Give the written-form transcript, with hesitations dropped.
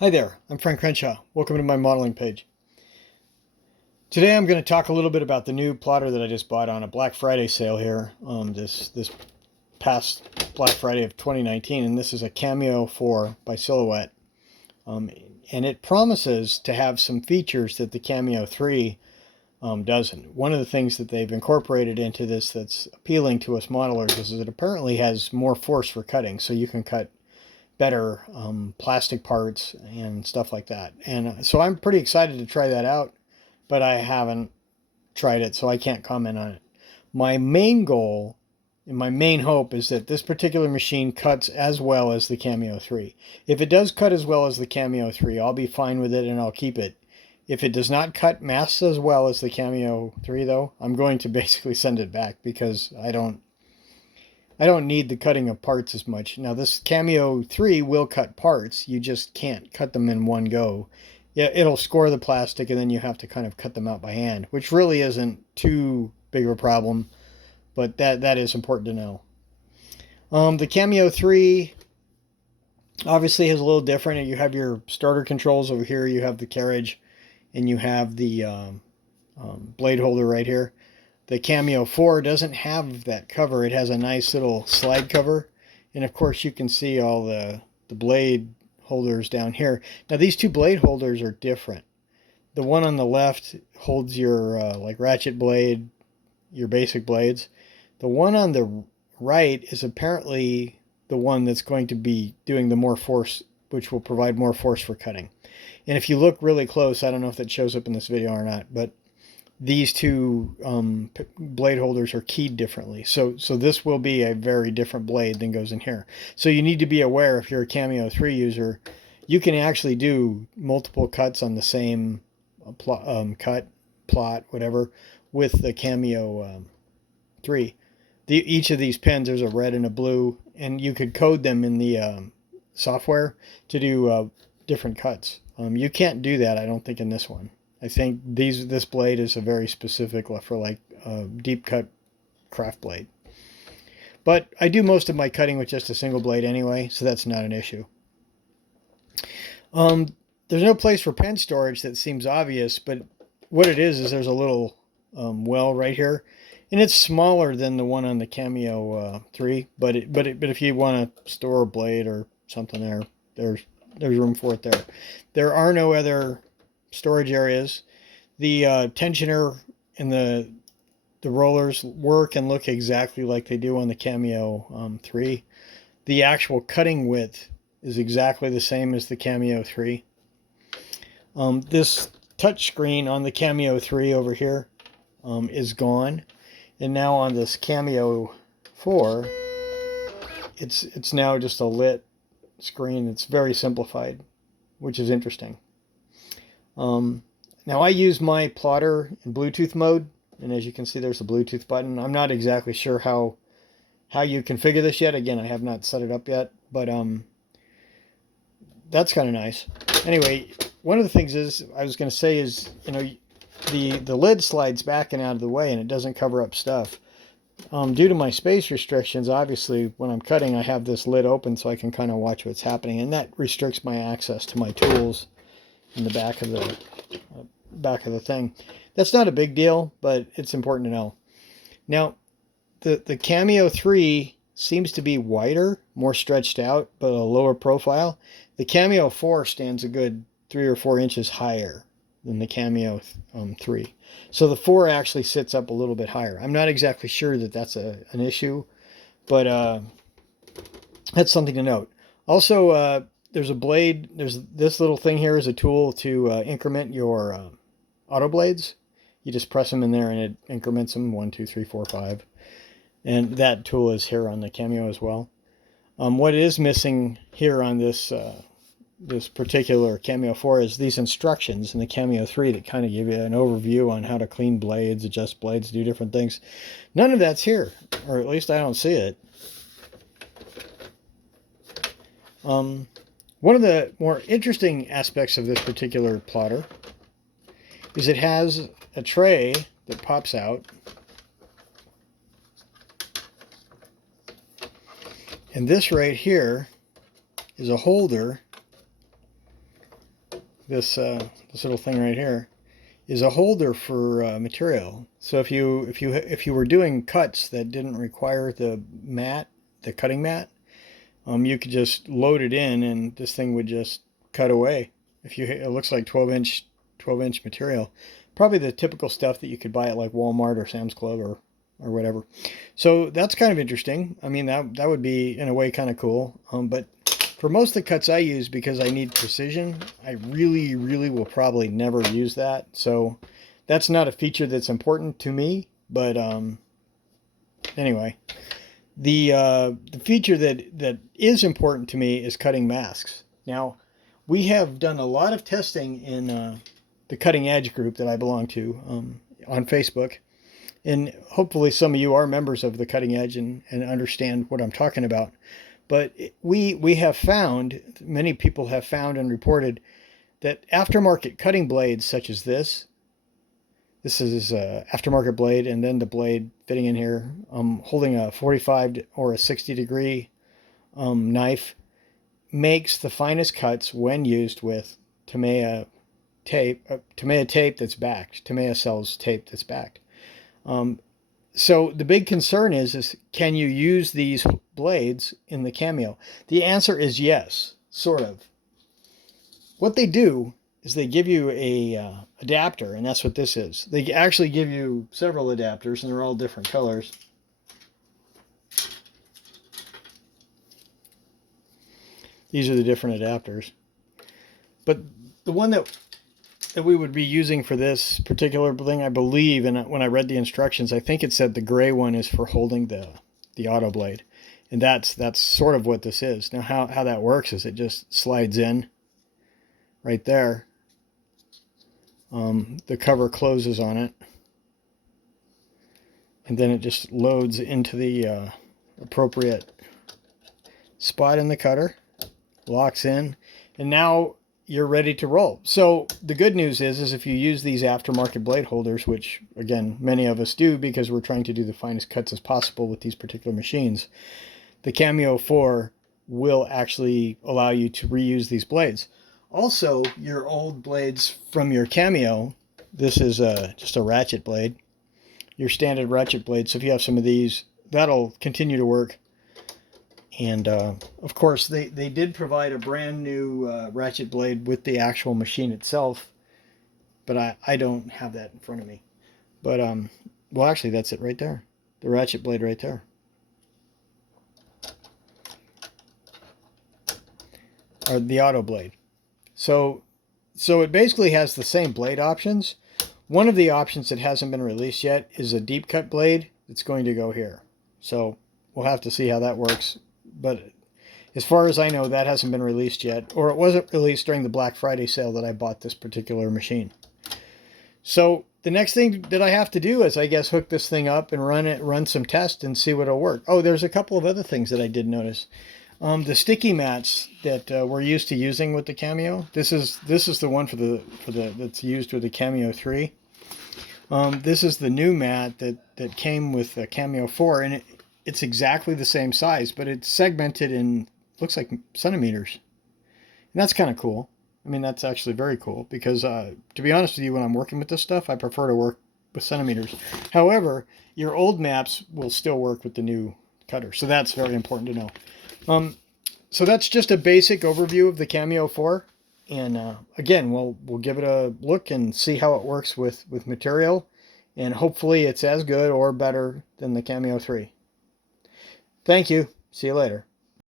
Hi there, I'm Frank Crenshaw. Welcome to my modeling page. Today I'm going to talk a little bit about the new plotter that I just bought on a Black Friday sale here, this past Black Friday of 2019, and this is a Cameo 4 by Silhouette. And it promises to have some features that the Cameo 3 doesn't. One of the things that they've incorporated into this that's appealing to us modelers is it apparently has more force for cutting, so you can cut better plastic parts and stuff like that. And so I'm pretty excited to try that out, but I haven't tried it, so I can't comment on it. My main goal and my main hope is that this particular machine cuts as well as the Cameo 3. If it does cut as well as the Cameo 3, I'll be fine with it and I'll keep it. If it does not cut masks as well as the Cameo 3, though, I'm going to basically send it back because I don't need the cutting of parts as much. Now this Cameo 3 will cut parts, you just can't cut them in one go. Yeah, it'll score the plastic and then you have to kind of cut them out by hand, which really isn't too big of a problem, but that is important to know. The Cameo 3 obviously is a little different. You have your starter controls over here, you have the carriage, and you have the blade holder right here. The Cameo 4 doesn't have that cover. It has a nice little slide cover. And of course you can see all the blade holders down here. Now these two blade holders are different. The one on the left holds your like ratchet blade, your basic blades. The one on the right is apparently the one that's going to be doing the more force, which will provide more force for cutting. And if you look really close, I don't know if that shows up in this video or not, but these two blade holders are keyed differently. So this will be a very different blade than goes in here. So you need to be aware, if you're a Cameo 3 user, you can actually do multiple cuts on the same plot, whatever, with the Cameo 3. Each of these pins, there's a red and a blue, and you could code them in the software to do different cuts. You can't do that, I don't think, in this one. I think this blade is a very specific for like deep cut craft blade. But I do most of my cutting with just a single blade anyway, so that's not an issue. There's no place for pen storage that seems obvious, but what it is there's a little well right here, and it's smaller than the one on the Cameo 3. But if you want to store a blade or something there's room for it there. There are no other storage areas. The tensioner and the rollers work and look exactly like they do on the Cameo 3. The actual cutting width is exactly the same as the Cameo 3. This touchscreen on the Cameo 3 over here is gone, and now on this Cameo 4 it's now just a lit screen. It's very simplified, which is interesting. Now I use my plotter in Bluetooth mode, and as you can see there's a Bluetooth button. I'm not exactly sure how you configure this yet. Again, I have not set it up yet, but that's kind of nice. Anyway, one of the things I was going to say is, the lid slides back and out of the way and it doesn't cover up stuff. Due to my space restrictions, obviously when I'm cutting I have this lid open so I can kind of watch what's happening, and that restricts my access to my tools in the back of the thing. That's not a big deal, but it's important to know. Now, the Cameo 3 seems to be wider, more stretched out, but a lower profile. The Cameo 4 stands a good 3 or 4 inches higher than the Cameo 3. So the 4 actually sits up a little bit higher. I'm not exactly sure that that's an issue, but that's something to note. Also, there's a blade. There's this little thing here is a tool to increment your auto blades. You just press them in there and it increments them 1, 2, 3, 4, 5. And that tool is here on the Cameo as well. What is missing here on this particular Cameo 4 is these instructions in the Cameo 3 that kind of give you an overview on how to clean blades, adjust blades, do different things. None of that's here, or at least I don't see it. One of the more interesting aspects of this particular plotter is it has a tray that pops out, and this right here is a holder this little thing right here is a holder for material. So if you were doing cuts that didn't require the mat, the cutting mat, you could just load it in, and this thing would just cut away. It looks like 12-inch material, probably the typical stuff that you could buy at like Walmart or Sam's Club or whatever. So that's kind of interesting. I mean, that would be in a way kind of cool. But for most of the cuts I use, because I need precision, I really will probably never use that. So that's not a feature that's important to me. But anyway, the feature that is important to me is cutting masks. Now, we have done a lot of testing in the Cutting Edge group that I belong to on Facebook. And hopefully some of you are members of the Cutting Edge and understand what I'm talking about. But we have found, many people have found and reported, that aftermarket cutting blades such as this is a aftermarket blade, and then the blade fitting in here, holding a 45 or a 60 degree knife, makes the finest cuts when used with Cameo tape, that's backed. Cameo sells tape that's backed. So the big concern is can you use these blades in the Cameo? The answer is yes, sort of. What they do is they give you a adapter, and that's what this is. They actually give you several adapters, and they're all different colors. These are the different adapters. But the one that we would be using for this particular thing, I believe, and when I read the instructions, I think it said the gray one is for holding the auto blade. And that's sort of what this is. Now how that works is it just slides in right there. The cover closes on it. And then it just loads into the appropriate spot in the cutter, locks in, and now you're ready to roll. So the good news is if you use these aftermarket blade holders, which again many of us do because we're trying to do the finest cuts as possible with these particular machines, the Cameo 4 will actually allow you to reuse these blades. Also, your old blades from your Cameo, this is just a ratchet blade, your standard ratchet blade. So if you have some of these, that'll continue to work. And of course, they did provide a brand new ratchet blade with the actual machine itself, but I don't have that in front of me. But well, actually, that's it right there, the ratchet blade right there. Or the auto blade. So it basically has the same blade options. One of the options that hasn't been released yet is a deep cut blade that's going to go here. So we'll have to see how that works. But as far as I know, that hasn't been released yet, or it wasn't released during the Black Friday sale that I bought this particular machine. So the next thing that I have to do is, I guess, hook this thing up and run some tests and see what will work. Oh, there's a couple of other things that I did notice. The sticky mats that we're used to using with the Cameo. This is the one for the that's used with the Cameo 3. This is the new mat that came with the Cameo 4, and it's exactly the same size, but it's segmented in, looks like, centimeters. And that's kind of cool. I mean, that's actually very cool because, to be honest with you, when I'm working with this stuff, I prefer to work with centimeters. However, your old maps will still work with the new cutter, so that's very important to know. So that's just a basic overview of the Cameo 4. And again, we'll give it a look and see how it works with material. And hopefully it's as good or better than the Cameo 3. Thank you. See you later.